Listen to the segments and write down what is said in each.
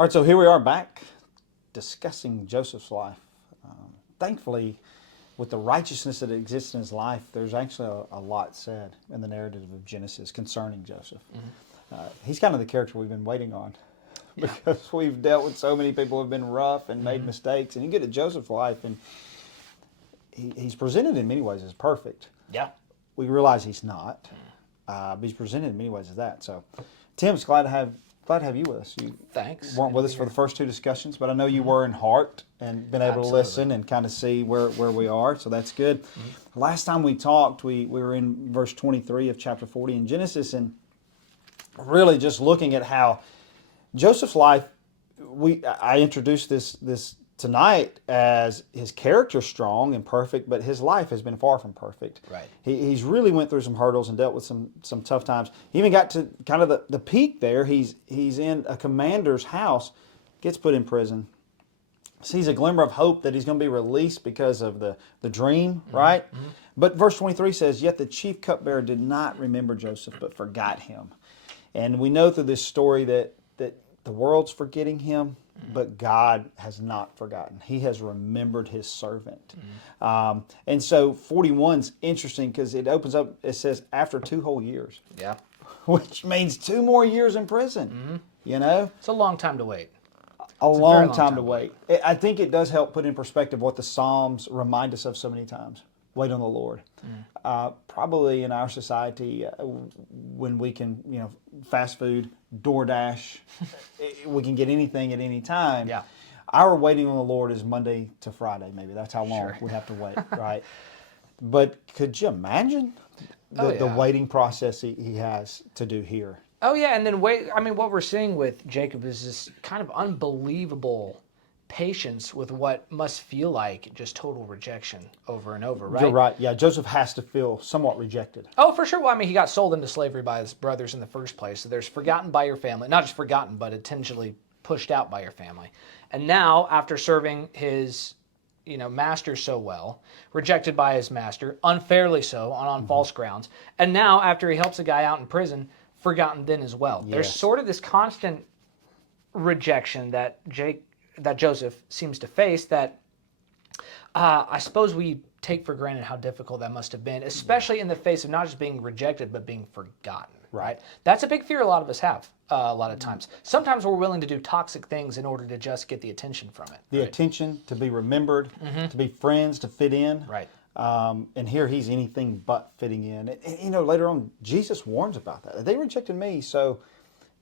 All right, so here we are back discussing Joseph's life. Thankfully, with the righteousness that exists in his life, there's actually a lot said in the narrative of Genesis concerning Joseph. He's kind of the character we've been waiting on because we've dealt with so many people who have been rough and made mistakes. And you get to Joseph's life, and he's presented in many ways as perfect. Yeah. We realize he's not, but he's presented in many ways as that. So, Tim's glad to have you with us. You Thanks. weren't with us for the first two discussions, but I know you were in heart and been able to Absolutely. listen and kind of see where we are. So that's good. Last time we talked, we were in verse 23 of chapter 40 in Genesis, and really just looking at how Joseph's life. I introduced this tonight as his character strong and perfect, but his life has been far from perfect. Right. He's really went through some hurdles and dealt with some tough times. He even got to kind of the peak there. He's in a commander's house, gets put in prison, sees a glimmer of hope that he's going to be released because of the dream, right? But verse 23 says, "Yet the chief cupbearer did not remember Joseph, but forgot him." And we know through this story that the world's forgetting him, but God has not forgotten. He has remembered his servant. And so 41's interesting because it opens up, it says, after 2 whole years. Yeah. Which means 2 more years in prison. You know? It's a long time to wait. A long time to wait. I think it does help put in perspective what the Psalms remind us of so many times. Wait on the Lord. Probably in our society, when we can, fast food, DoorDash, we can get anything at any time. Yeah. Our waiting on the Lord is Monday to Friday, maybe. That's how long we have to wait, right? But could you imagine the waiting process he has to do here? Oh, yeah, and then what we're seeing with Jacob is this kind of unbelievable patience with what must feel like just total rejection over and over, right? You're right. Yeah, Joseph has to feel somewhat rejected. Oh, for sure. Well, he got sold into slavery by his brothers in the first place. So there's forgotten by your family. Not just forgotten, but intentionally pushed out by your family. And now, after serving his master so well, rejected by his master, unfairly so, on false grounds. And now, after he helps a guy out in prison, forgotten then as well. Yes. There's sort of this constant rejection that Joseph seems to face that I suppose we take for granted how difficult that must have been, especially in the face of not just being rejected, but being forgotten, right? That's a big fear a lot of us have a lot of times. Sometimes we're willing to do toxic things in order to just get the attention from it. The attention, to be remembered, to be friends, to fit in. Right. And here he's anything but fitting in. And, later on, Jesus warns about that. They rejected me, so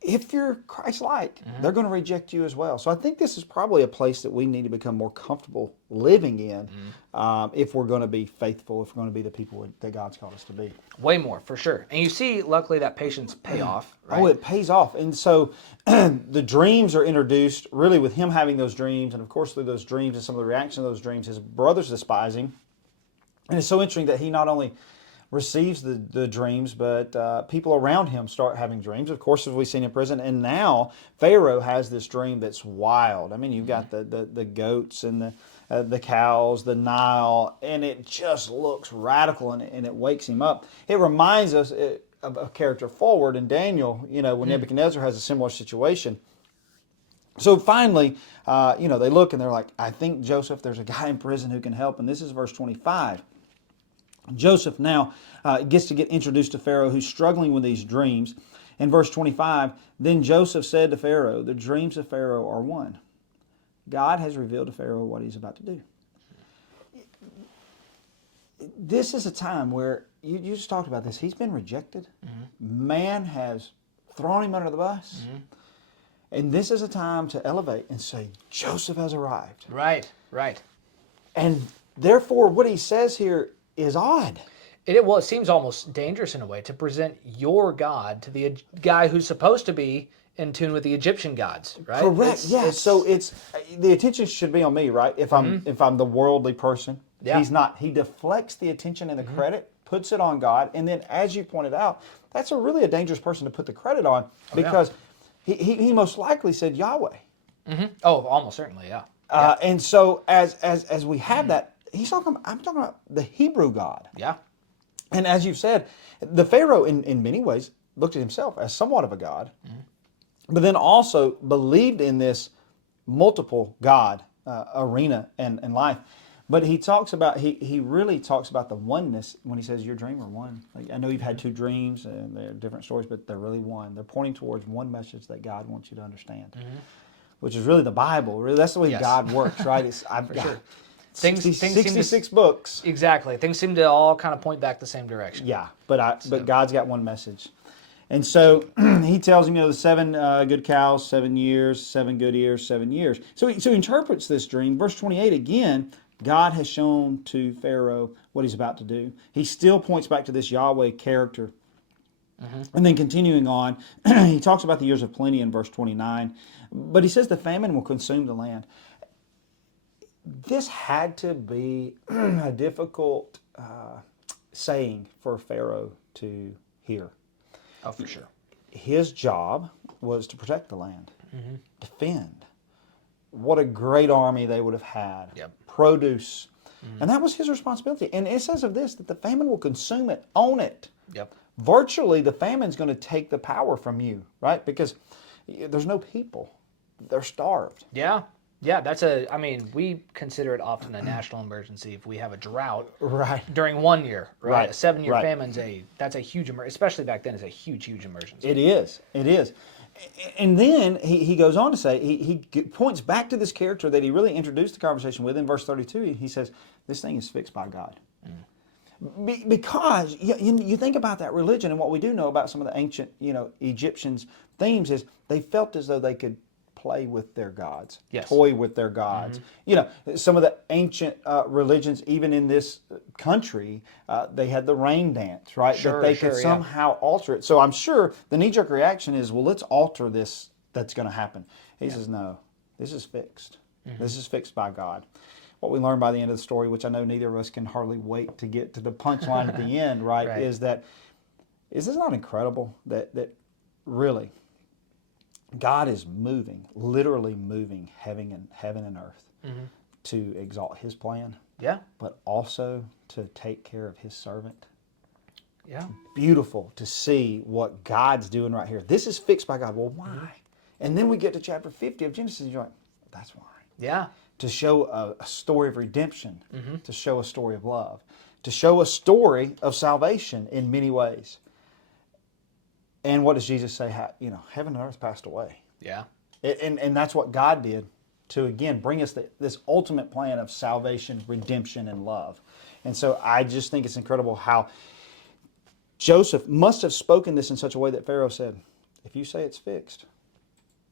if you're Christ-like, they're going to reject you as well. So I think this is probably a place that we need to become more comfortable living in if we're going to be faithful, if we're going to be the people that God's called us to be. Way more, for sure. And you see, luckily, that patience pay off, right? Oh, it pays off. And so the dreams are introduced really with him having those dreams. And, of course, through those dreams and some of the reaction of those dreams, his brothers despise him. And it's so interesting that he not only receives the dreams, but people around him start having dreams. Of course, as we've seen in prison, and now Pharaoh has this dream that's wild. You've got the goats and the cows, the Nile, and it just looks radical, and it wakes him up. It reminds us of a character forward in Daniel, when Nebuchadnezzar has a similar situation. So finally, they look and they're like, I think, Joseph, there's a guy in prison who can help. And this is verse 25. Joseph now gets to get introduced to Pharaoh, who's struggling with these dreams. In verse 25, then Joseph said to Pharaoh, the dreams of Pharaoh are one. God has revealed to Pharaoh what he's about to do. This is a time where, you just talked about this, he's been rejected. Man has thrown him under the bus. And this is a time to elevate and say, Joseph has arrived. Right. And therefore, what he says here is odd. It seems almost dangerous in a way to present your God to the guy who's supposed to be in tune with the Egyptian gods, right? Correct. So it's the attention should be on me, right? If I'm the worldly person, he's not. He deflects the attention and the credit, puts it on God, and then, as you pointed out, that's really a dangerous person to put the credit on because he most likely said Yahweh. Oh, almost certainly, yeah. And so as we have that. I'm talking about the Hebrew God. Yeah. And as you've said, the Pharaoh in many ways looked at himself as somewhat of a God. but then also believed in this multiple God arena and life. But he really talks about the oneness when he says your dream are one. Like, I know you've had two dreams and they're different stories, but they're really one. They're pointing towards one message that God wants you to understand, which is really the Bible. Really, that's the way God works, right? I've got sure. 66 books. Exactly. Things seem to all kind of point back the same direction. Yeah, but God's got one message. And so he tells him, the 7 good cows, 7 years, 7 good ears, 7 years. So he interprets this dream. Verse 28 again, God has shown to Pharaoh what he's about to do. He still points back to this Yahweh character. And then continuing on, he talks about the years of plenty in verse 29. But he says the famine will consume the land. This had to be a difficult saying for Pharaoh to hear. Oh, for sure. His job was to protect the land, defend. What a great army they would have had. Yep. Produce. And that was his responsibility. And it says of this that the famine will consume it, own it. Yep. Virtually, the famine's going to take the power from you, right? Because there's no people. They're starved. Yeah. Yeah, we consider it often a national emergency if we have a drought during 1 year, right? A 7-year famine's that's a huge emergency, especially back then, it's a huge emergency. It is. And then he goes on to say, he points back to this character that he really introduced the conversation with in verse 32. He says, this thing is fixed by God. Because you think about that religion, and what we do know about some of the ancient, Egyptians' themes is they felt as though they could play with their gods, toy with their gods. Some of the ancient religions, even in this country, they had the rain dance, right? That they could somehow alter it. So I'm sure the knee-jerk reaction is, well, let's alter this that's going to happen. He says, no, this is fixed. This is fixed by God. What we learn by the end of the story, which I know neither of us can hardly wait to get to the punchline at the end, right, is this not incredible that really God is moving, literally moving heaven and earth to exalt his plan, but also to take care of his servant. Yeah. Beautiful to see what God's doing right here. This is fixed by God. Well, why? And then we get to chapter 50 of Genesis, and you're like, that's why. Yeah. To show a story of redemption, to show a story of love, to show a story of salvation in many ways. And what does Jesus say? Heaven and earth passed away. Yeah. And that's what God did to, again, bring us this ultimate plan of salvation, redemption, and love. And so I just think it's incredible how Joseph must have spoken this in such a way that Pharaoh said, if you say it's fixed,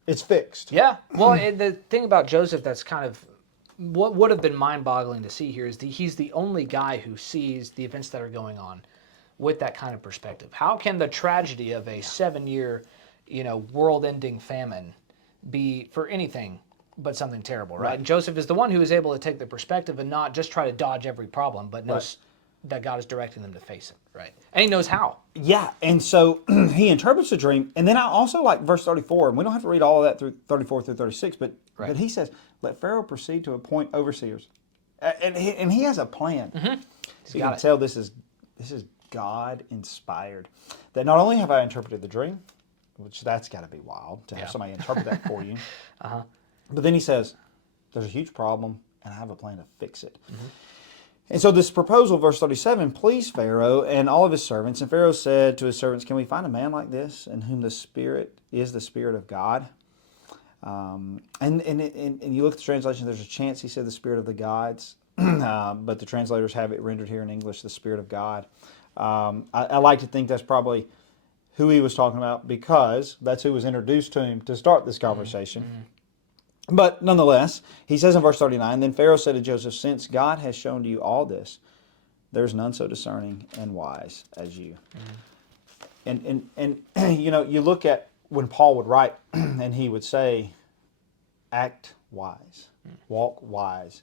it's fixed. Yeah. Well, the thing about Joseph that's kind of what would have been mind-boggling to see here is he's the only guy who sees the events that are going on with that kind of perspective. How can the tragedy of a 7-year, world-ending famine be for anything but something terrible, right? And Joseph is the one who is able to take the perspective and not just try to dodge every problem, but knows that God is directing them to face it, right? And he knows how. Yeah, and so he interprets the dream, and then I also like verse 34, and we don't have to read all of that through 34 through 36, but he says, let Pharaoh proceed to appoint overseers. And he has a plan. So you can tell this is God inspired. That not only have I interpreted the dream, which that's got to be wild to have somebody interpret that for you, but then he says, there's a huge problem, and I have a plan to fix it. And so this proposal, verse 37, pleased Pharaoh and all of his servants. And Pharaoh said to his servants, can we find a man like this in whom the Spirit is the Spirit of God? And you look at the translation, there's a chance he said the Spirit of the gods, but the translators have it rendered here in English, the Spirit of God. I like to think that's probably who he was talking about because that's who was introduced to him to start this conversation. But nonetheless, he says in verse 39, then Pharaoh said to Joseph, since God has shown to you all this, there's none so discerning and wise as you. And you look at when Paul would write and he would say, act wise, walk wise.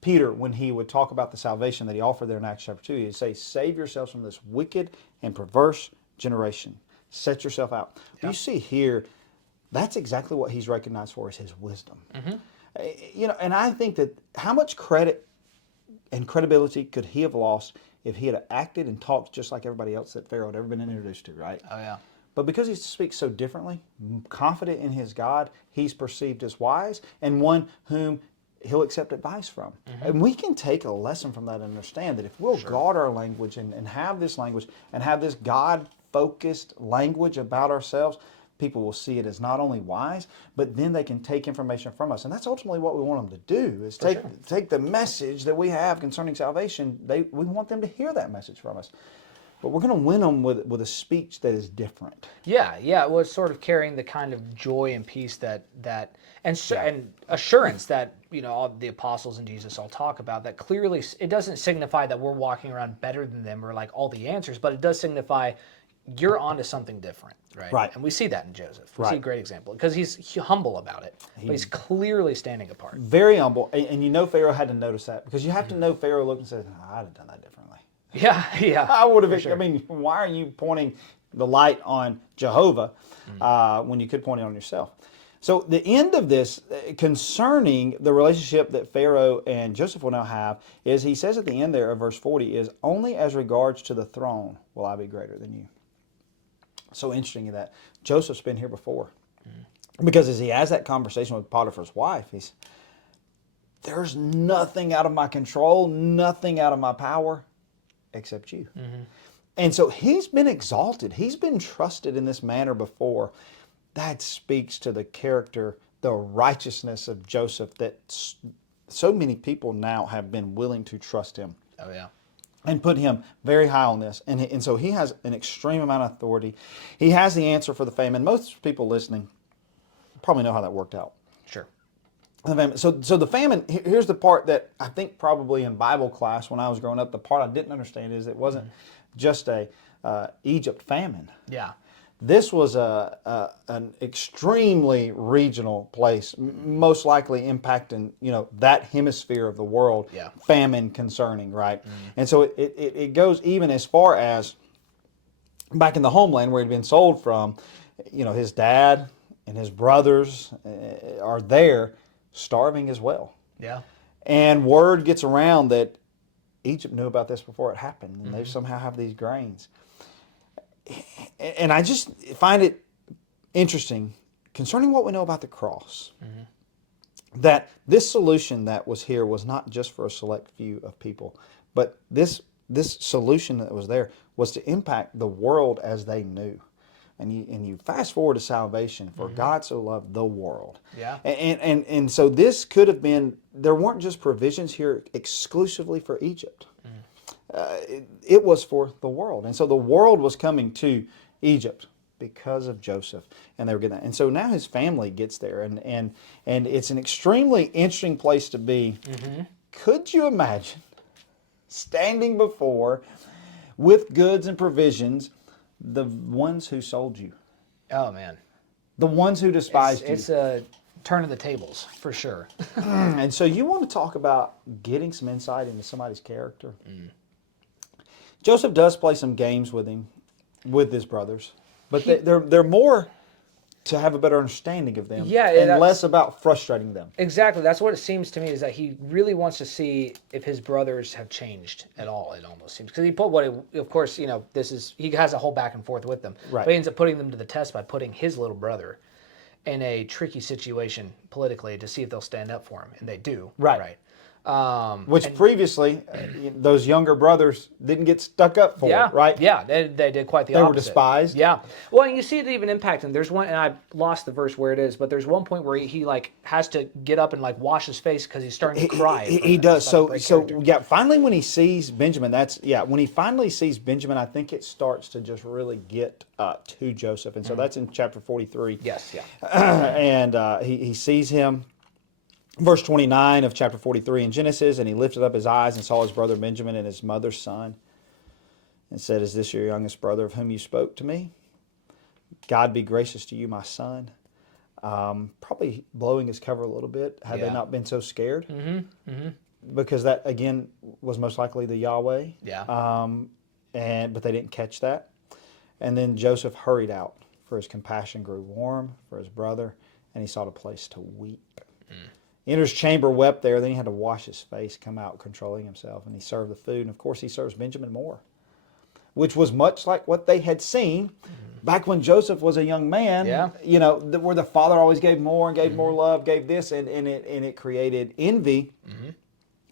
Peter, when he would talk about the salvation that he offered there in Acts chapter 2, he'd say, save yourselves from this wicked and perverse generation. Set yourself out. Yep. You see here, that's exactly what he's recognized for is his wisdom. And I think that how much credit and credibility could he have lost if he had acted and talked just like everybody else that Pharaoh had ever been introduced to, right? Oh, yeah. But because he speaks so differently, confident in his God, he's perceived as wise and one whom he'll accept advice from. And we can take a lesson from that and understand that if we'll guard our language and have this language and have this God-focused language about ourselves, people will see it as not only wise, but then they can take information from us. And that's ultimately what we want them to do, is take the message that we have concerning salvation. We want them to hear that message from us. But we're going to win them with a speech that is different. Yeah. Well, it's sort of carrying the kind of joy and peace and assurance that all the apostles and Jesus all talk about. That clearly, it doesn't signify that we're walking around better than them or like all the answers, but it does signify you're onto something different, right? Right. And we see that in Joseph. We see a great example because he's humble about it, but he's clearly standing apart. Very humble, and Pharaoh had to notice that, because you have to know Pharaoh looked and said, "I'd have done that differently." Yeah. I would have. Sure. I mean, why are you pointing the light on Jehovah when you could point it on yourself? So the end of this, concerning the relationship that Pharaoh and Joseph will now have, is he says at the end there of verse 40 is, "Only as regards to the throne will I be greater than you." So interesting that Joseph's been here before, because as he has that conversation with Potiphar's wife, there's nothing out of my control, nothing out of my power, except you. And so he's been exalted. He's been trusted in this manner before. That speaks to the character, the righteousness of Joseph, that so many people now have been willing to trust him. Oh, yeah. And put him very high on this. And so he has an extreme amount of authority. He has the answer for the famine. Most people listening probably know how that worked out. Sure. So the famine, here's the part that I think probably in Bible class when I was growing up, the part I didn't understand is it wasn't just a Egypt famine. Yeah. This was an extremely regional place, most likely impacting that hemisphere of the world. Yeah. Famine concerning, right? And so it goes even as far as back in the homeland where he'd been sold from. His dad and his brothers are there, starving as well. Yeah. And word gets around that Egypt knew about this before it happened, and they somehow have these grains. And I just find it interesting concerning what we know about the cross, that this solution that was here was not just for a select few of people, but this solution that was there was to impact the world as they knew. And you fast forward to salvation, for God so loved the world. Yeah. And so this could have been, there weren't just provisions here exclusively for Egypt. It was for the world. And so the world was coming to Egypt because of Joseph, and they were getting that. And so now his family gets there, and it's an extremely interesting place to be. Could you imagine standing before, with goods and provisions, the ones who sold you? Oh, man. The ones who despised you. It's a turn of the tables, for sure. And so you want to talk about getting some insight into somebody's character. Joseph does play some games with his brothers, but they're more to have a better understanding of them, and less about frustrating them. Exactly. That's what it seems to me, is that he really wants to see if his brothers have changed at all. It almost seems, because of course, he has a whole back and forth with them, right. But he ends up putting them to the test by putting his little brother in a tricky situation politically to see if they'll stand up for him, and they do. Right. Which previously, those younger brothers didn't get stuck up for, right? Yeah, they did quite the opposite. They were despised. Yeah. Well, and you see it even impact him. There's one, and I lost the verse where it is, but there's one point where he has to get up and wash his face because he's starting to cry. He does. So finally when he sees Benjamin, when he finally sees Benjamin, I think it starts to just really get to Joseph. And so that's in chapter 43. Yes, yeah. And he sees him. Verse 29 of chapter 43 in Genesis, and he lifted up his eyes and saw his brother Benjamin and his mother's son, and said, "Is this your youngest brother of whom you spoke to me? God be gracious to you, my son." Probably blowing his cover a little bit, had they not been so scared. Because that, again, was most likely the Yahweh. Yeah. But they didn't catch that. And then Joseph hurried out, for his compassion grew warm for his brother, and he sought a place to weep. Entered his chamber, wept there. Then he had to wash his face, come out, controlling himself, and he served the food. And of course, he serves Benjamin more, which was much like what they had seen back when Joseph was a young man, Yeah. where the father always gave more and gave more love, gave this, and it created envy.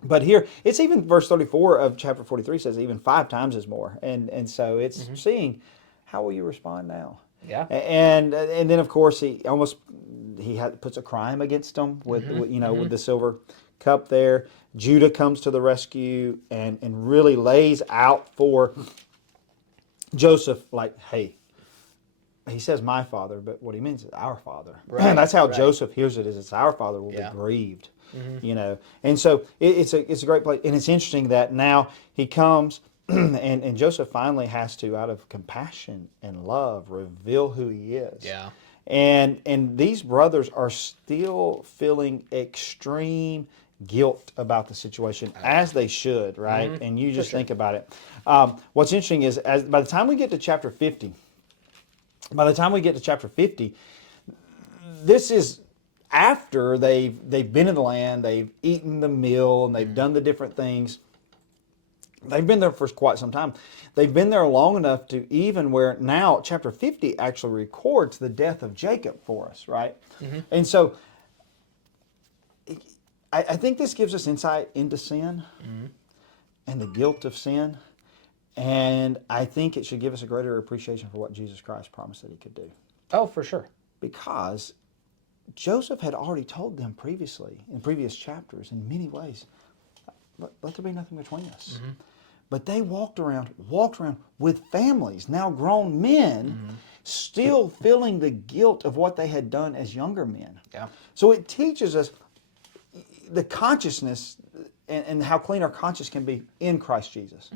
But here, it's even verse 34 of chapter 43 says even 5 times is more. And so it's seeing, how will you respond now? Yeah. And then, of course, puts a crime against them with the silver cup there. Judah comes to the rescue and really lays out for Joseph, like, hey, he says my father, but what he means is our father. Right, And that's how right. Joseph hears it, is it's our father will Yeah. be grieved. And so it's a great place. And it's interesting that now he comes and Joseph finally has to, out of compassion and love, reveal who he is. Yeah. And these brothers are still feeling extreme guilt about the situation, as they should, right? And you just think about it. What's interesting is, by the time we get to chapter 50, this is after they've been in the land, they've eaten the meal, and they've done the different things. They've been there for quite some time. They've been there long enough to even where now chapter 50 actually records the death of Jacob for us, right? And so I think this gives us insight into sin and the guilt of sin. And I think it should give us a greater appreciation for what Jesus Christ promised that he could do. Oh, for sure. Because Joseph had already told them previously, in previous chapters, in many ways, let there be nothing between us. But they walked around with families, now grown men, still feeling the guilt of what they had done as younger men. Yeah. So it teaches us the consciousness and how clean our conscience can be in Christ Jesus.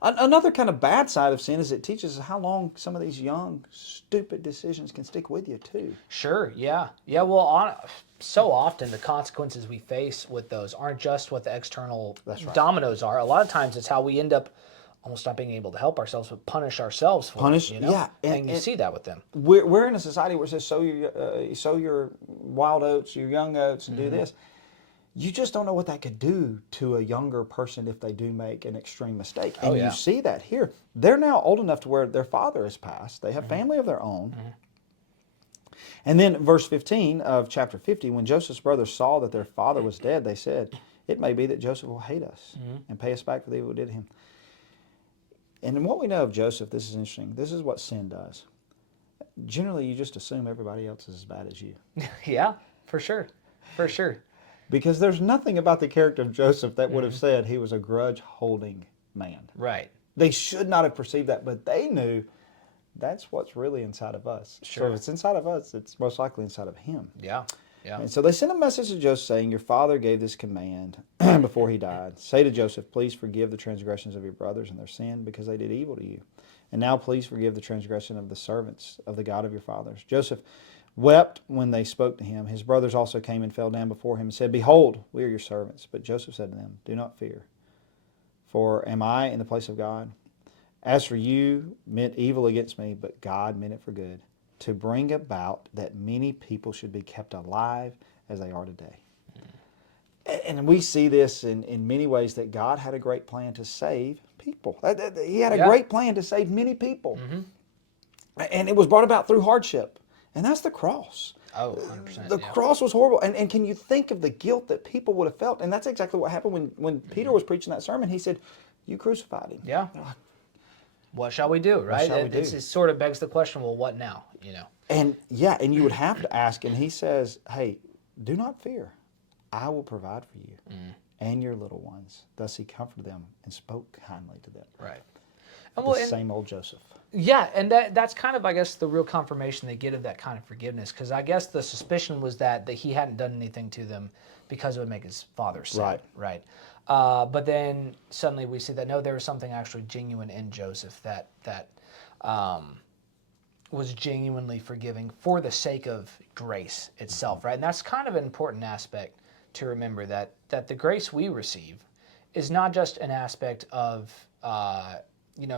Another kind of bad side of sin is it teaches us how long some of these young, stupid decisions can stick with you too. Sure, yeah. Yeah, well, so often the consequences we face with those aren't just what the external dominoes are. A lot of times it's how we end up almost not being able to help ourselves, but punish ourselves for it, yeah. And you see that with them. We're in a society where it says, sow your wild oats, your young oats, and do this. You just don't know what that could do to a younger person if they do make an extreme mistake. And you see that here. They're now old enough to where their father has passed. They have family of their own. And then verse 15 of chapter 50, when Joseph's brothers saw that their father was dead, they said, it may be that Joseph will hate us and pay us back for the evil we did to him. And in what we know of Joseph, this is interesting. This is what sin does. Generally, you just assume everybody else is as bad as you. Yeah, for sure. For sure. Because there's nothing about the character of Joseph that would have said he was a grudge-holding man. Right. They should not have perceived that, but they knew that's what's really inside of us. Sure. So if it's inside of us, it's most likely inside of him. Yeah. Yeah. And so they sent a message to Joseph saying, your father gave this command before he died. Say to Joseph, please forgive the transgressions of your brothers and their sin because they did evil to you. And now please forgive the transgression of the servants of the God of your fathers. Joseph wept when they spoke to him. His brothers also came and fell down before him and said, behold, we are your servants. But Joseph said to them, do not fear, for am I in the place of God? As for you, meant evil against me, but God meant it for good, to bring about that many people should be kept alive as they are today. And we see this in many ways, that God had a great plan to save people. He had a great plan to save many people. And it was brought about through hardship. And that's the cross. Oh, 100%. The cross was horrible. And can you think of the guilt that people would have felt? And that's exactly what happened when Peter was preaching that sermon. He said, you crucified him. Yeah. What shall we do, right? It sort of begs the question, well, what now? And you would have to ask, and he says, hey, do not fear. I will provide for you and your little ones. Thus he comforted them and spoke kindly to them. Right. The same old Joseph. Yeah, and that's kind of, I guess, the real confirmation they get of that kind of forgiveness, because I guess the suspicion was that he hadn't done anything to them because it would make his father sad. Right. But then suddenly we see that, no, there was something actually genuine in Joseph that was genuinely forgiving for the sake of grace itself, right? And that's kind of an important aspect to remember, that the grace we receive is not just an aspect of,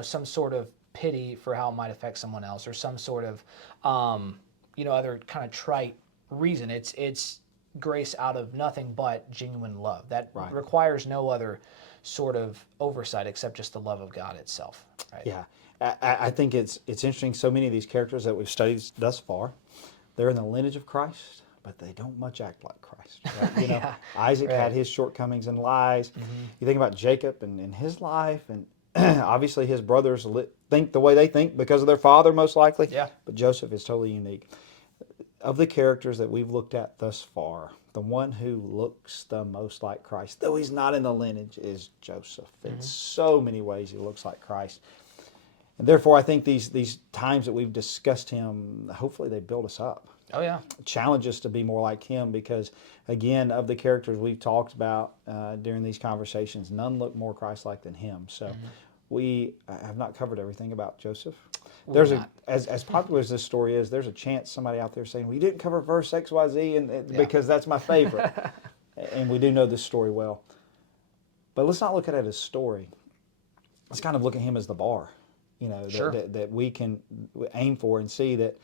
some sort of pity for how it might affect someone else, or some sort of, other kind of trite reason. It's grace out of nothing but genuine love that requires no other sort of oversight except just the love of God itself. Right? Yeah, I think it's interesting. So many of these characters that we've studied thus far, they're in the lineage of Christ, but they don't much act like Christ. Right? Yeah, Isaac right. had his shortcomings and lies. You think about Jacob and his life, and obviously his brothers think the way they think because of their father, most likely. Yeah. But Joseph is totally unique. Of the characters that we've looked at thus far, the one who looks the most like Christ, though he's not in the lineage, is Joseph. In so many ways, he looks like Christ. And therefore, I think these times that we've discussed him, hopefully they build us up. Oh yeah. Challenge us to be more like him because, again, of the characters we've talked about during these conversations, none look more Christ-like than him. So we have not covered everything about Joseph. There's as popular as this story is, there's a chance somebody out there saying, well, you didn't cover verse X, Y, Z, because that's my favorite. And we do know this story well. But let's not look at it as story. Let's kind of look at him as the bar, Sure. that we can aim for and see that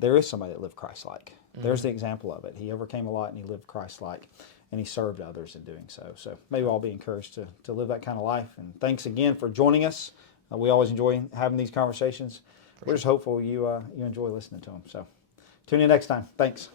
there is somebody that lived Christ-like. There's the example of it. He overcame a lot and he lived Christ-like, and he served others in doing so. So maybe we'll all be encouraged to live that kind of life. And thanks again for joining us. We always enjoy having these conversations. We're just hopeful you enjoy listening to them. So tune in next time. Thanks.